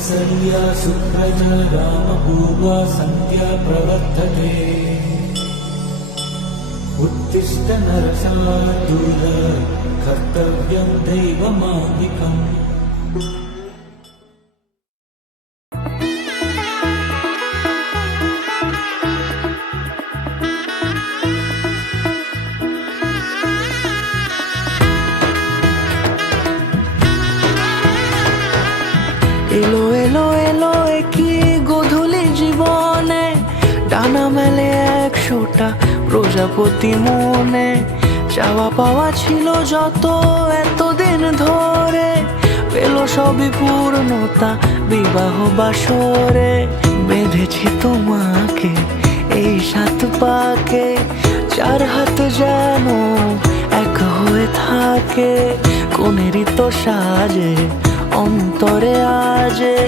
कौसल्या सुप्रजा रामपूर्वा सन्ध्या प्रवर्तते। उत्तिष्ठ नरशार्दूल कर्तव्यं दैवमान्निकम्। এলো এলো এলো একই গোধূলি জীবনে, ডানা মেলে 100টা প্রজাপতি মনে। চাওয়া পাওয়া ছিল যত এতদিন ধরে, পেল সবই পূর্ণতা বিবাহ বাসরে। বেঁধেছি তোমাকে এই 7 পাকে, 4 হাত যেন এক হয়ে থাকে। কোনেরই তো সাজে অন্তরে আজে,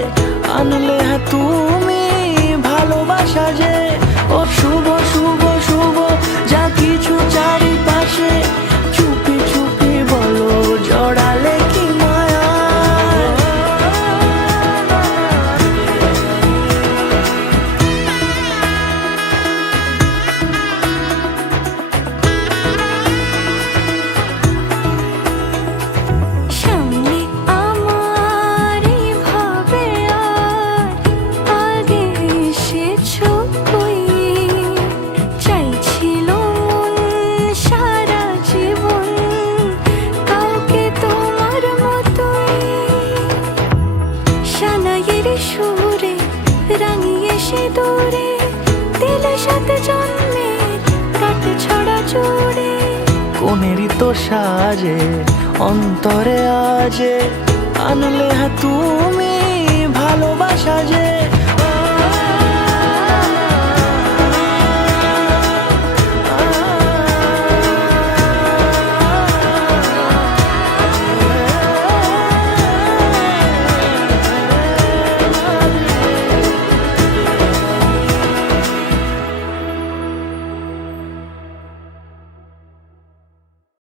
আনলে তুমি ভালোবাসা যে। ও শুভ শুভ শুভ যা কিছু চারিপাশে, চুপি চুপি বলো জড়ালে কি মায়া। সুরে রাঙিয়ে সে দূরে, দিলে 7 জন্মের কাট ছড়া জোড়ে। কোনেরই তো সাজে অন্তরে আজে, আনলে তুমি ভালোবাসা যে।